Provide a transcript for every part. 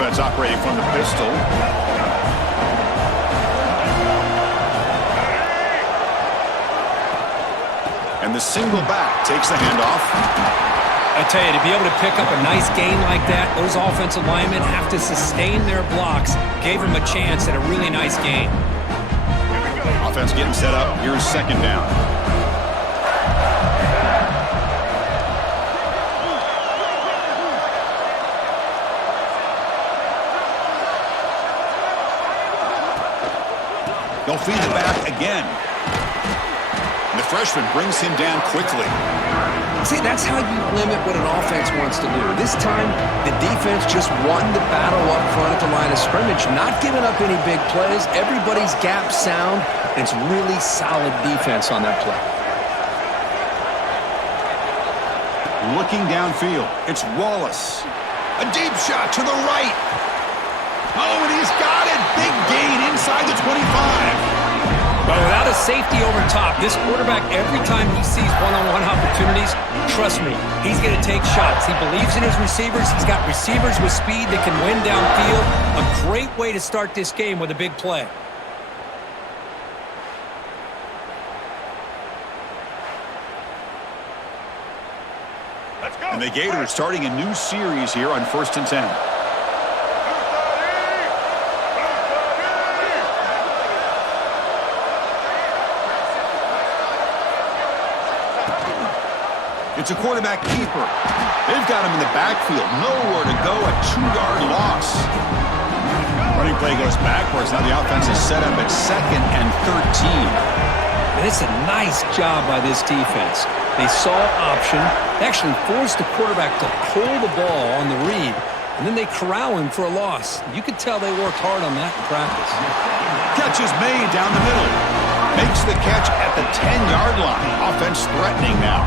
offense operating from the pistol. And the single back takes the handoff. I tell you, to be able to pick up a nice gain like that, those offensive linemen have to sustain their blocks. Gave them a chance at a really nice gain. Offense getting set up. Here's second down. They'll feed it back again. The freshman brings him down quickly. See, that's how you limit what an offense wants to do. This time, the defense just won the battle up front at the line of scrimmage, not giving up any big plays. Everybody's gap sound. It's really solid defense on that play. Looking downfield, it's Wallace. A deep shot to the right. Oh, and he's got it. Big gain inside the 25. But without a safety over top, this quarterback, every time he sees one-on-one opportunities, trust me, he's going to take shots. He believes in his receivers. He's got receivers with speed that can win downfield. A great way to start this game with a big play. And the Gators starting a new series here on 1st and 10. It's a quarterback keeper. They've got him in the backfield. Nowhere to go, a 2-yard loss. Running play goes backwards. Now the offense is set up at 2nd and 13. And it's a nice job by this defense. They saw option, actually forced the quarterback to pull the ball on the read, and then they corral him for a loss. You could tell they worked hard on that in practice. Catch is made down the middle. Makes the catch at the 10-yard line. Offense threatening now.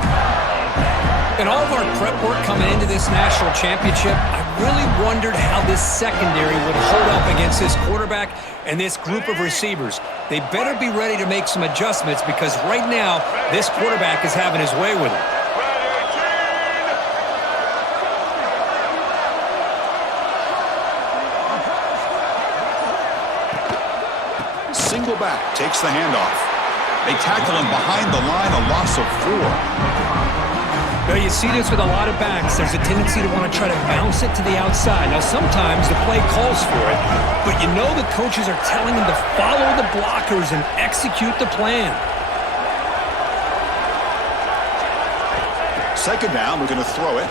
In all of our prep work coming into this national championship, I really wondered how this secondary would hold up against this quarterback and this group of receivers. They better be ready to make some adjustments because right now, this quarterback is having his way with it. Single back takes the handoff. They tackle him behind the line, a loss of 4. Well, you see this with a lot of backs. There's a tendency to want to try to bounce it to the outside. Now, sometimes the play calls for it, but you know the coaches are telling them to follow the blockers and execute the plan. Second down, we're going to throw it.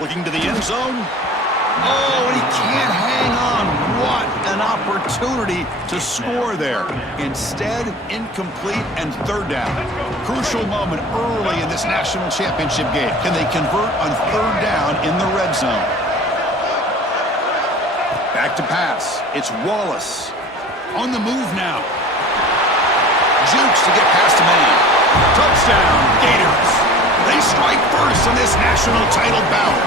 Looking to the end zone. Oh, and he can't hang on. What an opportunity to score there. Instead, incomplete and 3rd down. Crucial moment early in this national championship game. Can they convert on 3rd down in the red zone? Back to pass. It's Wallace. On the move now. Jukes to get past a man. Touchdown, Gators. They strike first in this national title bout.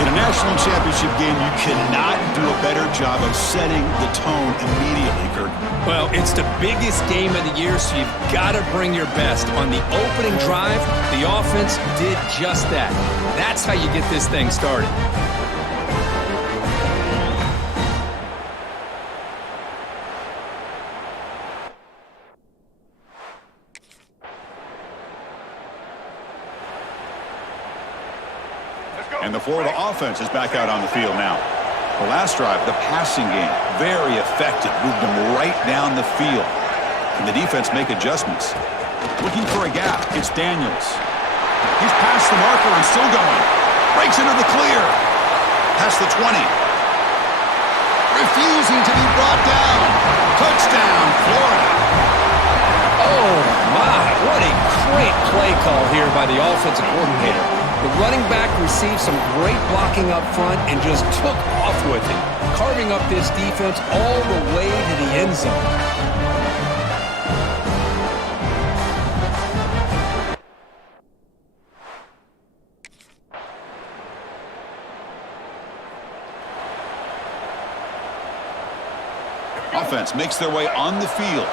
In a national championship game, you cannot do a better job of setting the tone immediately, Kirk. Well, it's the biggest game of the year, so you've got to bring your best. On the opening drive, the offense did just that. That's how you get this thing started. And the Florida offense is back out on the field now. The last drive, the passing game, very effective. Moved them right down the field. And the defense make adjustments. Looking for a gap, it's Daniels. He's past the marker and still going. Breaks into the clear. Past the 20. Refusing to be brought down. Touchdown, Florida. Oh, my. What a great play call here by the offensive coordinator. The running back received some great blocking up front and just took off with it, carving up this defense all the way to the end zone. Offense makes their way on the field.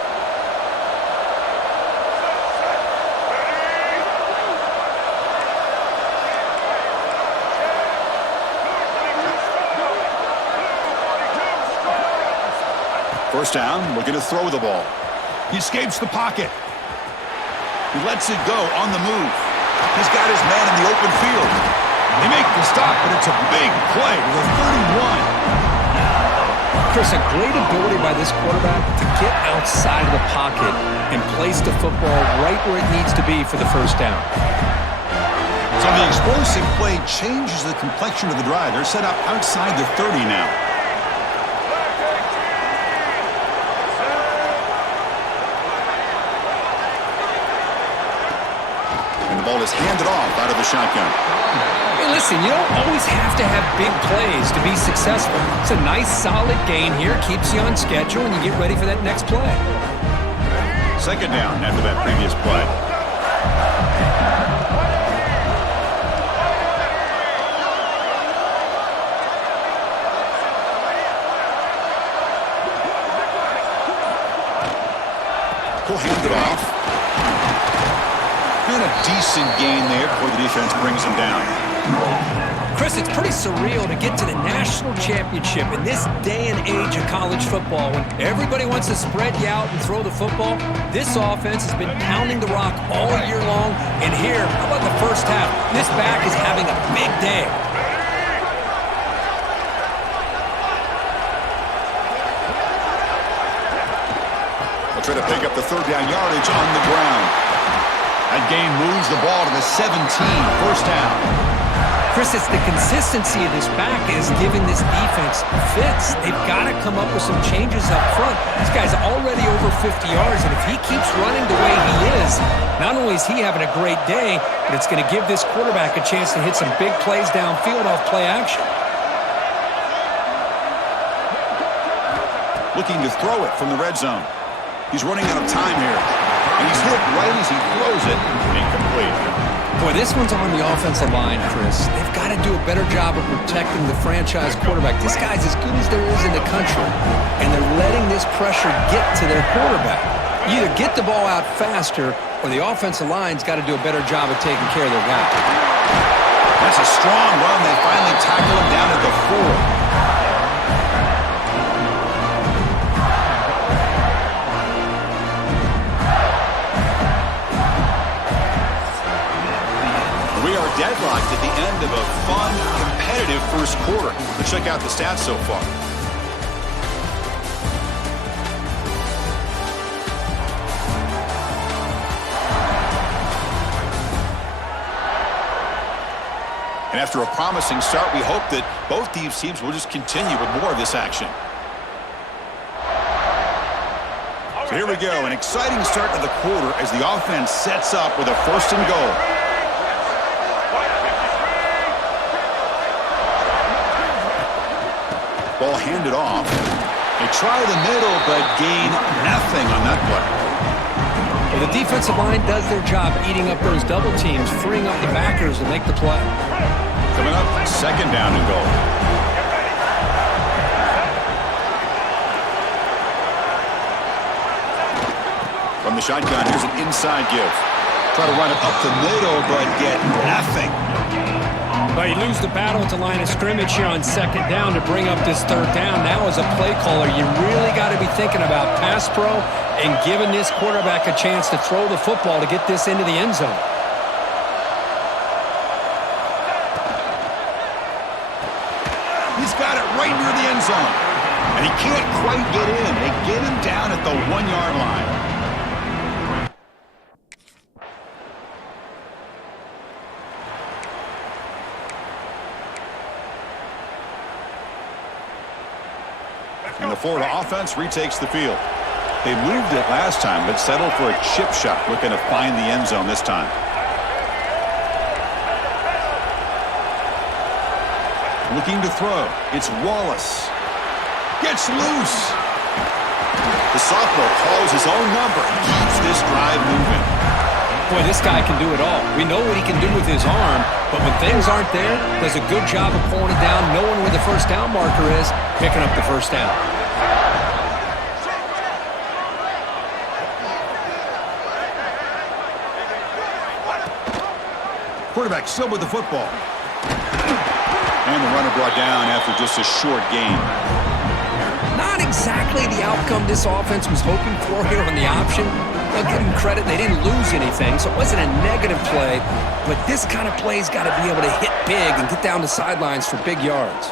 First down, looking to throw the ball. He escapes the pocket. He lets it go on the move. He's got his man in the open field. They make the stop, but it's a big play with a 31. Chris, a great ability by this quarterback to get outside of the pocket and place the football right where it needs to be for the first down. So the explosive play changes the complexion of the drive. They're set up outside the 30 now. And the ball is handed off out of the shotgun. Hey, listen, you don't always have to have big plays to be successful. It's a nice, solid gain here. Keeps you on schedule, and you get ready for that next play. Second down after that previous play. He'll hand it off. And a decent gain there before the defense brings him down. Chris, it's pretty surreal to get to the national championship in this day and age of college football when everybody wants to spread you out and throw the football. This offense has been pounding the rock all year long. And here, how about the first half? This back is having a big day. They'll try to pick up the third down yardage on the ground. That gain moves the ball to the 17, first down. Chris, it's the consistency of this back is giving this defense fits. They've got to come up with some changes up front. This guy's already over 50 yards, and if he keeps running the way he is, not only is he having a great day, but it's going to give this quarterback a chance to hit some big plays downfield off play action. Looking to throw it from the red zone. He's running out of time here. And he's hit right as he throws it. Incomplete. Boy, this one's on the offensive line, Chris. They've got to do a better job of protecting the franchise quarterback. This guy's as good as there is in the country, and they're letting this pressure get to their quarterback. You either get the ball out faster, or the offensive line's got to do a better job of taking care of their guy. That's a strong run. They finally tackle him down at the 4. Deadlocked at the end of a fun, competitive first quarter. Let's check out the stats so far. And after a promising start, we hope that both these teams will just continue with more of this action. So here we go, an exciting start to the quarter as the offense sets up with a first and goal. Ball handed off. They try the middle, but gain nothing on that play. Well, the defensive line does their job eating up those double teams, freeing up the backers to make the play. Coming up, second down and goal. From the shotgun, here's an inside give. Try to run it up the middle, but get nothing. But you lose the battle at the line of scrimmage here on second down to bring up this third down. Now as a play caller, you really got to be thinking about pass pro and giving this quarterback a chance to throw the football to get this into the end zone. He's got it right near the end zone. And he can't quite get in. They get him down at the 1-yard line. And the Florida offense retakes the field. They moved it last time, but settled for a chip shot, looking to find the end zone this time. Looking to throw. It's Wallace. Gets loose. The sophomore calls his own number. Keeps this drive moving. Boy, this guy can do it all. We know what he can do with his arm, but when things aren't there, does a good job of pulling it down, knowing where the first down marker is, picking up the first down. Quarterback still with the football. And the runner brought down after just a short gain. Not exactly the outcome this offense was hoping for here on the option. I'll give them credit, they didn't lose anything, so it wasn't a negative play, but this kind of play's got to be able to hit big and get down the sidelines for big yards.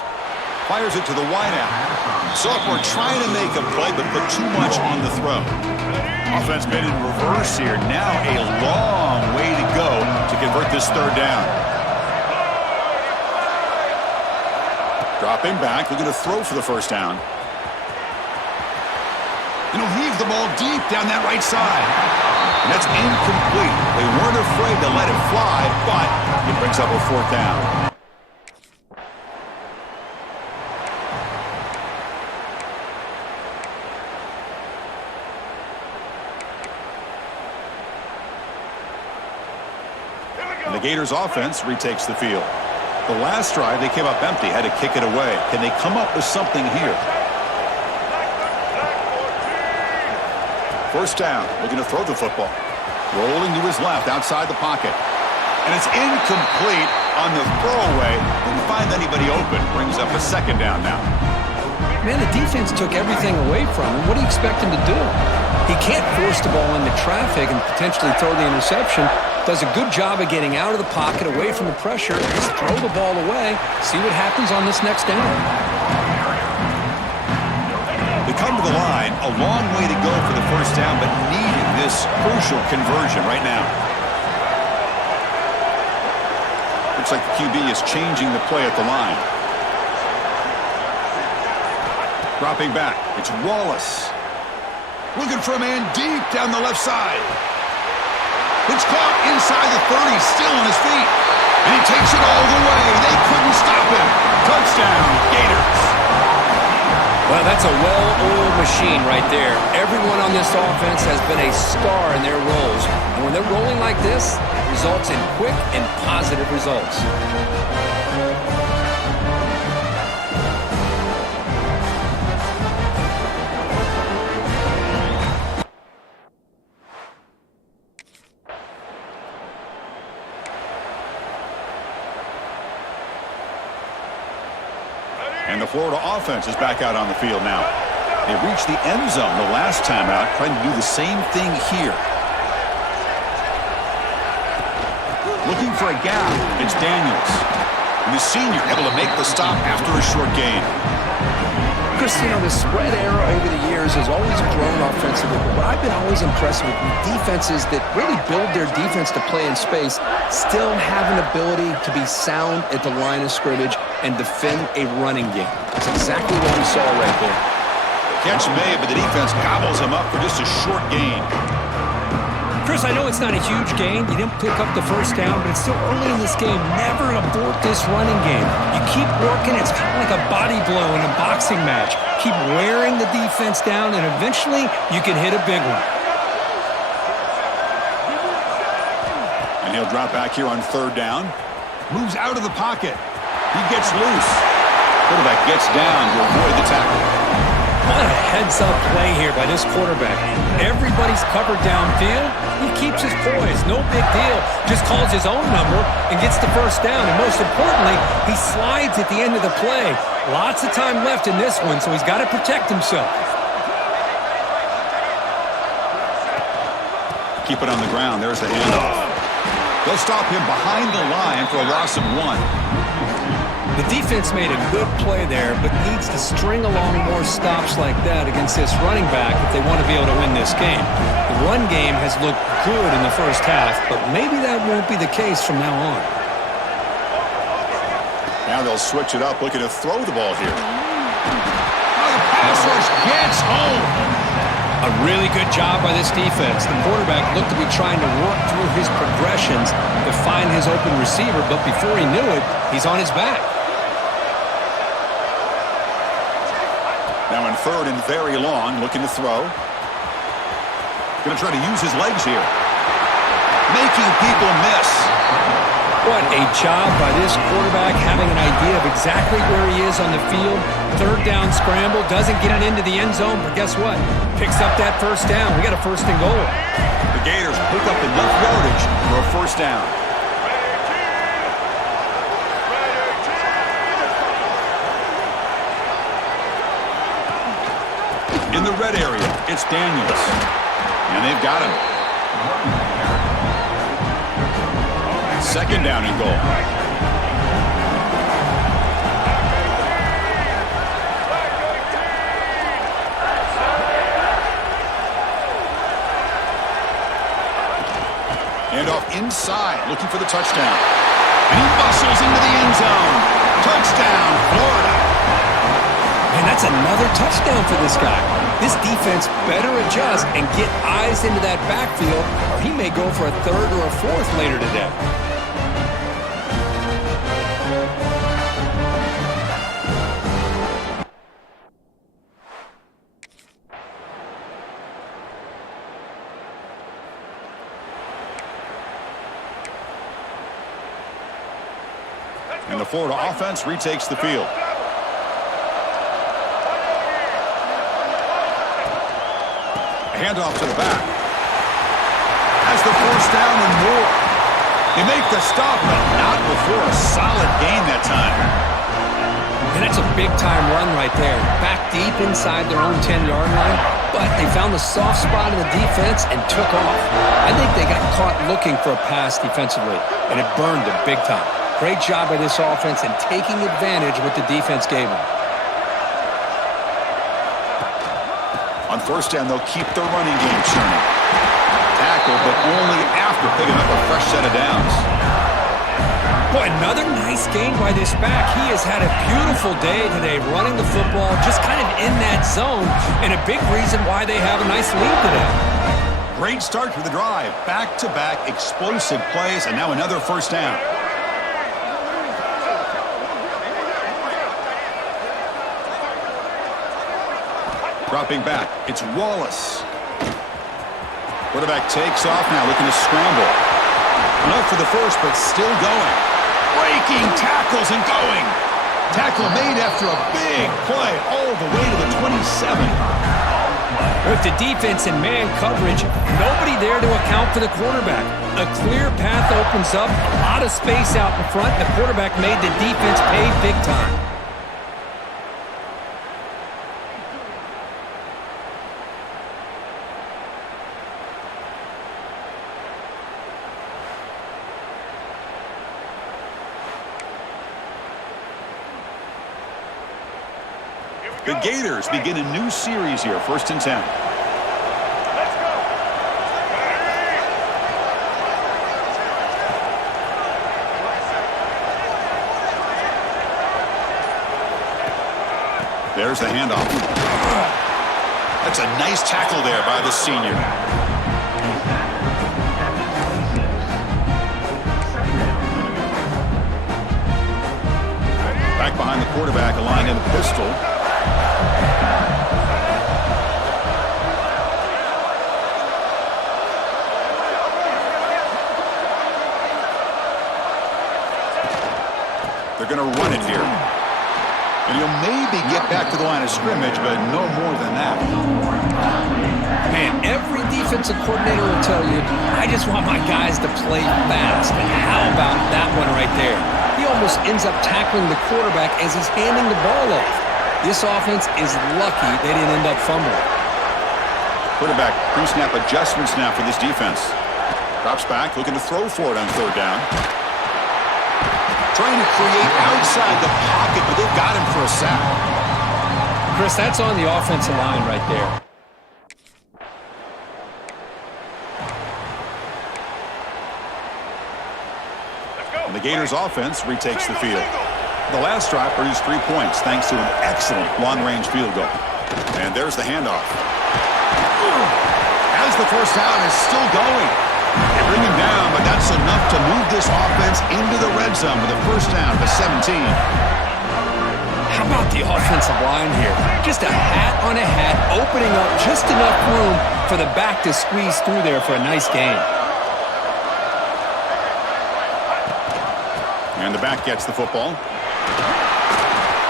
Fires it to the wideout. Sophomore trying to make a play, but put too much on the throw. Offense been in reverse here. Now a long way to go to convert this third down. Dropping back, looking to throw for the first down. And he'll heave the ball deep down that right side. And that's incomplete. They weren't afraid to let it fly, but it brings up a fourth down. And the Gators offense retakes the field. The last drive, they came up empty, had to kick it away. Can they come up with something here? First down, looking to throw the football. Rolling to his left, outside the pocket. And it's incomplete on the throwaway. Didn't find anybody open. Brings up a second down now. Man, the defense took everything away from him. What do you expect him to do? He can't force the ball into traffic and potentially throw the interception. Does a good job of getting out of the pocket, away from the pressure. Just throw the ball away. See what happens on this next down. They come to the line, a long way to go for the first down, but needing this crucial conversion right now. Looks like the QB is changing the play at the line. Dropping back, it's Wallace. Looking for a man deep down the left side. It's caught inside the 30, still on his feet. And he takes it all the way. They couldn't stop him. Touchdown, Gators. Well, that's a well-oiled machine right there. Everyone on this offense has been a star in their roles. And when they're rolling like this, it results in quick and positive results. And the Florida offense is back out on the field now. They reached the end zone the last time out, trying to do the same thing here. Looking for a gap, it's Daniels. And the senior able to make the stop after a short gain. Chris, you know, the spread era over the years has always grown offensively, but I've been always impressed with defenses that really build their defense to play in space, still have an ability to be sound at the line of scrimmage and defend a running game. That's exactly what we saw right there. Catch made, but the defense gobbles him up for just a short gain. Chris, I know it's not a huge gain. You didn't pick up the first down, but it's still early in this game. Never abort this running game. You keep working. It's kind of like a body blow in a boxing match. Keep wearing the defense down, and eventually you can hit a big one. And he'll drop back here on third down. Moves out of the pocket. He gets loose. Quarterback gets down to avoid the tackle. What a heads-up play here by this quarterback. Everybody's covered downfield. He keeps his poise. No big deal. Just calls his own number and gets the first down. And most importantly, he slides at the end of the play. Lots of time left in this one, so he's got to protect himself. Keep it on the ground. There's the handoff. They'll stop him behind the line for a loss of 1. The defense made a good play there, but needs to string along more stops like that against this running back if they want to be able to win this game. The run game has looked good in the first half, but maybe that won't be the case from now on. Now they'll switch it up, looking to throw the ball here. Oh, the pass rush gets home. A really good job by this defense. The quarterback looked to be trying to work through his progressions to find his open receiver, but before he knew it, he's on his back. Now in third and very long, looking to throw. Going to try to use his legs here. Making people miss. What a job by this quarterback, having an idea of exactly where he is on the field. Third down scramble, doesn't get it into the end zone, but guess what? Picks up that first down. We got a first and goal. The Gators pick up enough yardage for a first down. the red area, it's Daniels. And they've got him. Second down and goal. And off inside, looking for the touchdown. And he bustles into the end zone. Touchdown, Florida. And that's another touchdown for this guy. This defense better adjust and get eyes into that backfield, or he may go for a third or a fourth later today. And the Florida offense retakes the field. Handoff to the back. Has the first down and more. They make the stop, but not before a solid gain that time. And that's a big-time run right there. Back deep inside their own 10-yard line, but they found the soft spot in the defense and took off. I think they got caught looking for a pass defensively, and it burned them big time. Great job by this offense in taking advantage of what the defense gave them. On first down, they'll keep their running game churning. Tackle, but only after picking up a fresh set of downs. Boy, another nice game by this back. He has had a beautiful day today running the football, just kind of in that zone, and a big reason why they have a nice lead today. Great start to the drive. Back-to-back explosive plays, and now another first down. Dropping back, it's Wallace. Quarterback takes off now, looking to scramble. Enough for the first, but still going. Breaking tackles and going. Tackle made after a big play all the way to the 27. With the defense and man coverage, nobody there to account for the quarterback. A clear path opens up, a lot of space out in front. The quarterback made the defense pay big time. The Gators begin a new series here, 1st and 10. Let's go. There's the handoff. That's a nice tackle there by the senior. Back behind the quarterback, aligned in the pistol. They're going to run it here. And he'll maybe get back to the line of scrimmage, but no more than that. Man, every defensive coordinator will tell you, I just want my guys to play fast. And how about that one right there? He almost ends up tackling the quarterback as he's handing the ball off. This offense is lucky they didn't end up fumbling. Quarterback pre-snap adjustments now for this defense. Drops back, looking to throw for it on 3rd down. Trying to create outside the pocket, but they've got him for a sack. Chris, that's on the offensive line right there. And the Gators offense retakes the field. The last drive produced 3 points thanks to an excellent long-range field goal. And there's the handoff. As the first down is still going. They bring him down, but that's enough to move this offense into the red zone with a first down to 17. How about the offensive line here? Just a hat on a hat, opening up just enough room for the back to squeeze through there for a nice gain. And the back gets the football.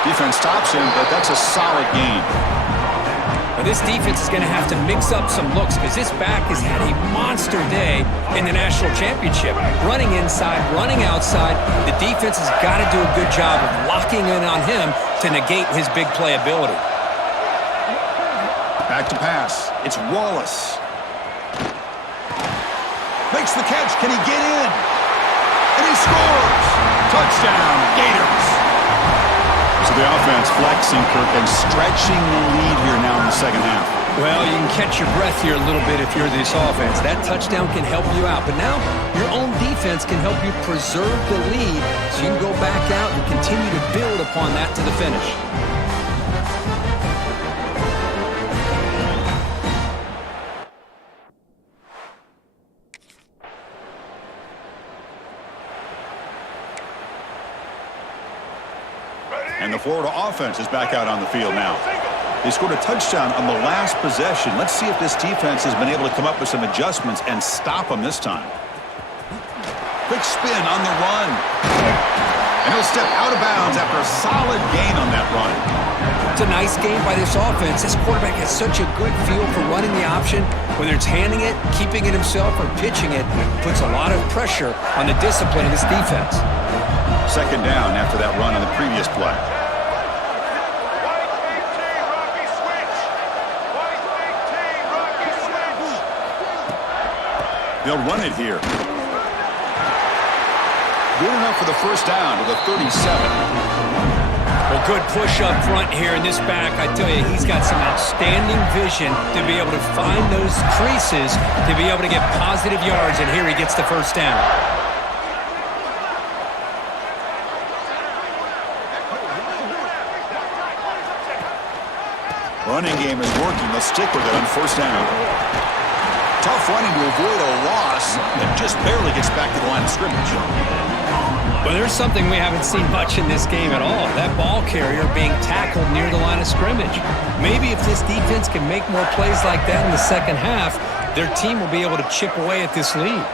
Defense stops him, but that's a solid gain. But this defense is going to have to mix up some looks because this back has had a monster day in the national championship. Running inside, running outside. The defense has got to do a good job of locking in on him to negate his big play ability. Back Back to pass. It's Wallace. Makes the catch. Can he get in? And he scores! Touchdown, Gators! So the offense flexing, Kirk, and stretching the lead here now in the second half. Well, you can catch your breath here a little bit if you're this offense. That touchdown can help you out. But now your own defense can help you preserve the lead so you can go back out and continue to build upon that to the finish. And the Florida offense is back out on the field now. They scored a touchdown on the last possession. Let's see if this defense has been able to come up with some adjustments and stop them this time. Quick spin on the run. And he'll step out of bounds after a solid gain on that run. It's a nice game by this offense. This quarterback has such a good feel for running the option. Whether it's handing it, keeping it himself, or pitching it, puts a lot of pressure on the discipline of this defense. Second down after that run on the previous play. They'll run it here. Good enough for the first down to the 37. Well, good push up front here in this back. I tell you, he's got some outstanding vision to be able to find those creases, to be able to get positive yards, and here he gets the first down. Running game is working. They'll stick with it on first down. Tough running to avoid a loss and just barely gets back to the line of scrimmage. Well, there's something we haven't seen much in this game at all. That ball carrier being tackled near the line of scrimmage. Maybe if this defense can make more plays like that in the second half, their team will be able to chip away at this lead.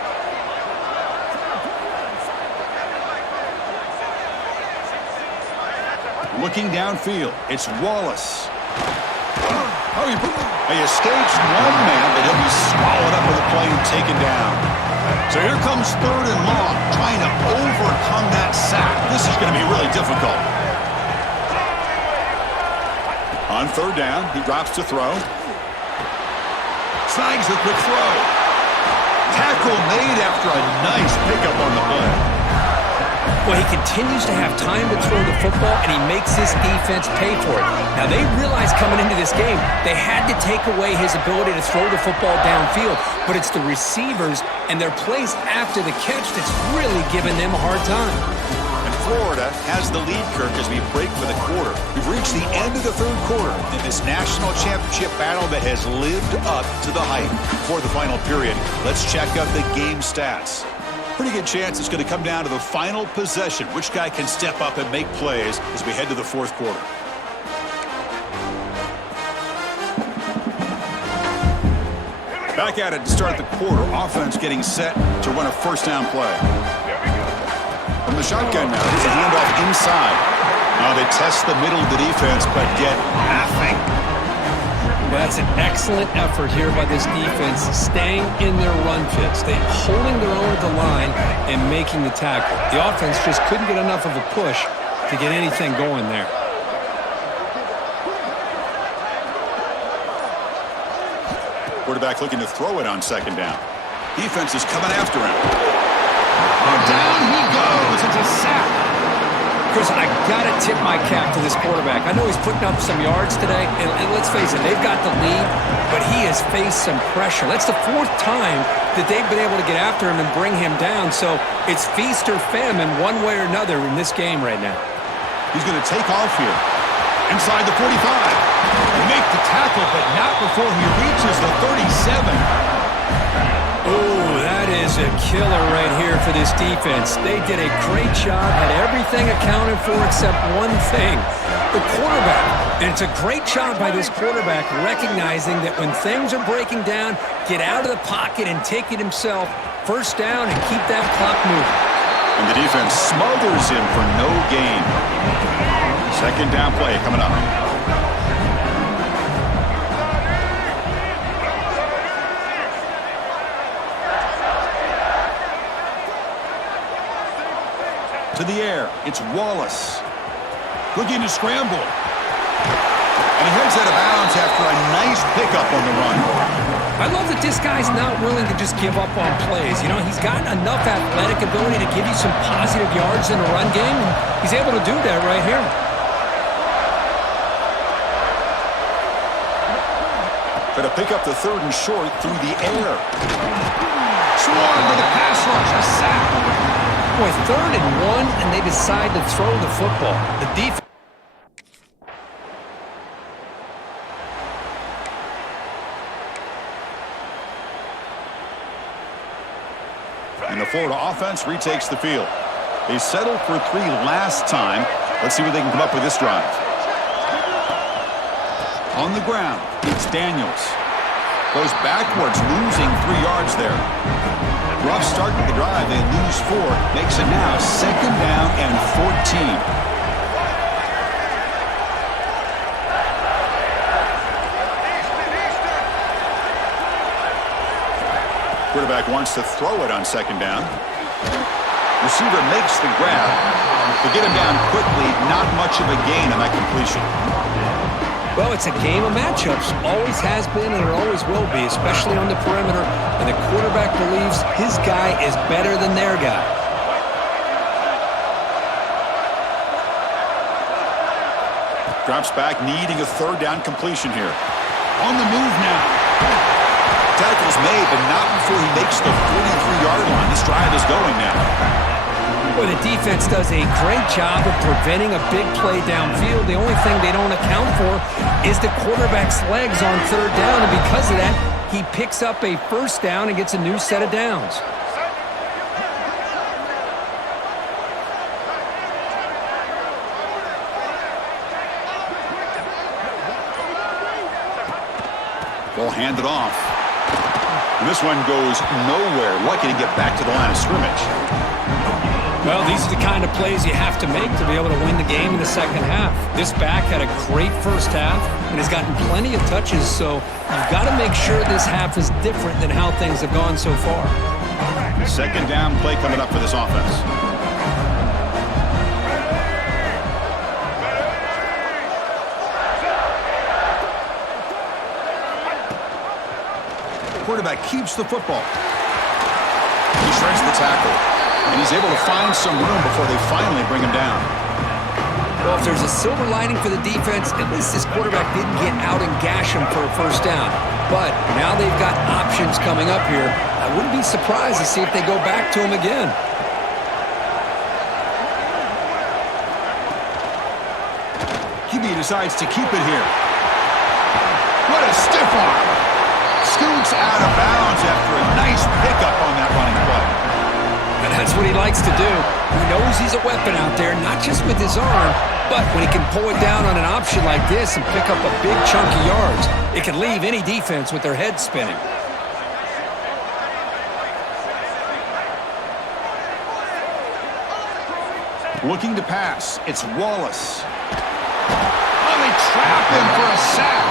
Looking downfield, it's Wallace. He escapes one man, but he'll be swallowed up with a play and taken down. So here comes third and long, trying to overcome that sack. This is going to be really difficult. On third down, he drops to throw. Snags the quick throw. Tackle made after a nice pickup on the play. Well, he continues to have time to throw the football, and he makes this defense pay for it. Now, they realized coming into this game, they had to take away his ability to throw the football downfield, but it's the receivers and their plays after the catch that's really giving them a hard time. And Florida has the lead, Kirk, as we break for the quarter. We've reached the end of the third quarter in this national championship battle that has lived up to the hype. Before the final period, let's check out the game stats. Pretty good chance it's going to come down to the final possession. Which guy can step up and make plays as we head to the fourth quarter? Back at it to start the quarter. Offense getting set to run a first down play. From the shotgun now, there's a handoff inside. Now they test the middle of the defense, but get nothing. Well, that's an excellent effort here by this defense, staying in their run fits. They're holding their own at the line and making the tackle. The offense just couldn't get enough of a push to get anything going there. Quarterback looking to throw it on second down. Defense is coming after him. And down he goes. It's a sack. Chris, I got to tip my cap to this quarterback. I know he's putting up some yards today, and let's face it, they've got the lead, but he has faced some pressure. That's the fourth time that they've been able to get after him and bring him down, so it's feast or famine one way or another in this game right now. He's going to take off here. Inside the 45. They make the tackle, but not before he reaches the 37. Oh, that is a killer right here for this defense. They did a great job, had everything accounted for except one thing, the quarterback. And it's a great job by this quarterback recognizing that when things are breaking down, get out of the pocket and take it himself, first down, and keep that clock moving. And the defense smothers him for no gain. Second down play coming up. To the air, it's Wallace. Looking to scramble. And he heads out of bounds after a nice pickup on the run. I love that this guy's not willing to just give up on plays. You know, he's got enough athletic ability to give you some positive yards in the run game, and he's able to do that right here. Going to pick up the 3rd and short through the air. Swarm with a pass rush, a sack. Boy, 3rd and 1, and they decide to throw the football. The defense. And the Florida offense retakes the field. They settled for 3 last time. Let's see what they can come up with this drive. On the ground, it's Daniels. Goes backwards, losing 3 yards there. Rough start to the drive. They lose 4. Makes it now 2nd down and 14. Quarterback wants to throw it on 2nd down. Receiver makes the grab. To get him down quickly, not much of a gain on that completion. Well, it's a game of matchups. Always has been and it always will be, especially on the perimeter. And the quarterback believes his guy is better than their guy. Drops back, needing a 3rd down completion here. On the move now. Tackle's made, but not before he makes the 43-yard line. This drive is going now. Well, the defense does a great job of preventing a big play downfield. The only thing they don't account for is the quarterback's legs on 3rd down, and because of that, he picks up a 1st down and gets a new set of downs. Ball handed off. And this one goes nowhere. Lucky to get back to the line of scrimmage. Well, these are the kind of plays you have to make to be able to win the game in the 2nd half. This back had a great 1st half and has gotten plenty of touches, so you've got to make sure this half is different than how things have gone so far. 2nd down play coming up for this offense. Quarterback keeps the football. He shreds the tackle, and he's able to find some room before they finally bring him down. Well, if there's a silver lining for the defense, at least this quarterback didn't get out and gash him for a 1st down. But now they've got options coming up here. I wouldn't be surprised to see if they go back to him again. QB decides to keep it here. What a stiff arm! Scoots out of bounds after a nice pickup on that running play. And that's what he likes to do. He knows he's a weapon out there, not just with his arm, but when he can pull it down on an option like this and pick up a big chunk of yards, it can leave any defense with their head spinning. Looking to pass, it's Wallace. Oh, they trap him for a sack.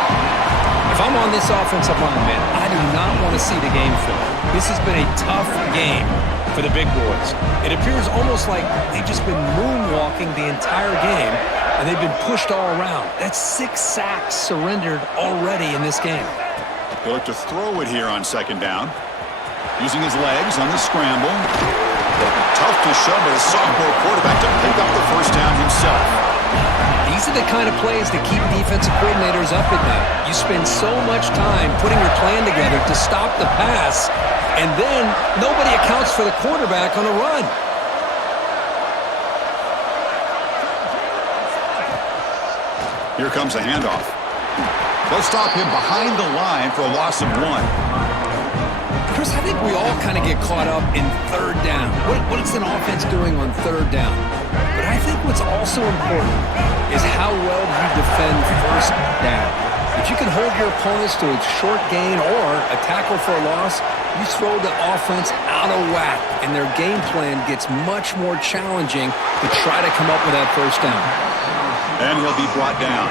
If I'm on this offensive line, man, I do not want to see the game film. This has been a tough game for the big boys. It appears almost like they've just been moonwalking the entire game, and they've been pushed all around. That's 6 sacks surrendered already in this game. He'll look to throw it here on 2nd down. Using his legs on the scramble. Tough to shove, but a sophomore quarterback to pick up the 1st down himself. These are the kind of plays that keep defensive coordinators up at night. You spend so much time putting your plan together to stop the pass, and then nobody accounts for the quarterback on a run. Here comes a handoff. They'll stop him behind the line for a loss of 1. Chris, I think we all kind of get caught up in 3rd down. What is an offense doing on 3rd down? But I think what's also important is how well you defend 1st down. If you can hold your opponents to a short gain or a tackle for a loss, you throw the offense out of whack, and their game plan gets much more challenging to try to come up with that 1st down. And he'll be brought down.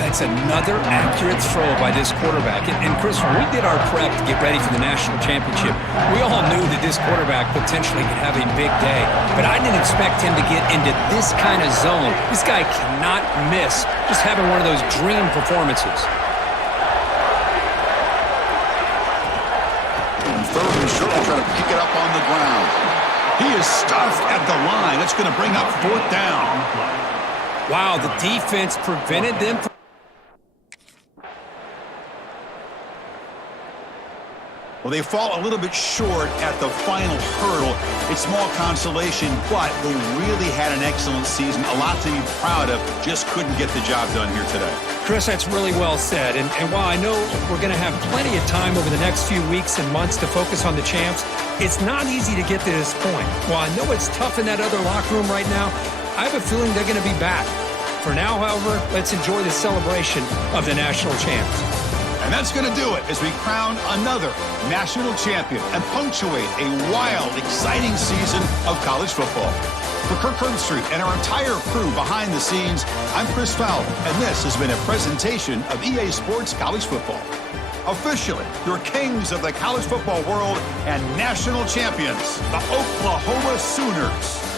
That's another accurate throw by this quarterback. And Chris, when we did our prep to get ready for the national championship, we all knew that this quarterback potentially could have a big day. but I didn't expect him to get into this kind of zone. This guy cannot miss. Just having one of those dream performances. And third and short, will try to pick it up on the ground. He is stuffed at the line. That's going to bring up fourth down. Wow, the defense prevented them from... Well, they fall a little bit short at the final hurdle. It's small consolation, but they really had an excellent season. A lot to be proud of. Just couldn't get the job done here today. Chris, that's really well said. And while I know we're going to have plenty of time over the next few weeks and months to focus on the champs, it's not easy to get to this point. While I know it's tough in that other locker room right now, I have a feeling they're going to be back. For now, however, let's enjoy the celebration of the national champs. And that's going to do it as we crown another national champion and punctuate a wild, exciting season of college football. For Kirk Herbstreit and our entire crew behind the scenes, I'm Chris Fowler, and this has been a presentation of EA Sports College Football. Officially, your kings of the college football world and national champions, the Oklahoma Sooners.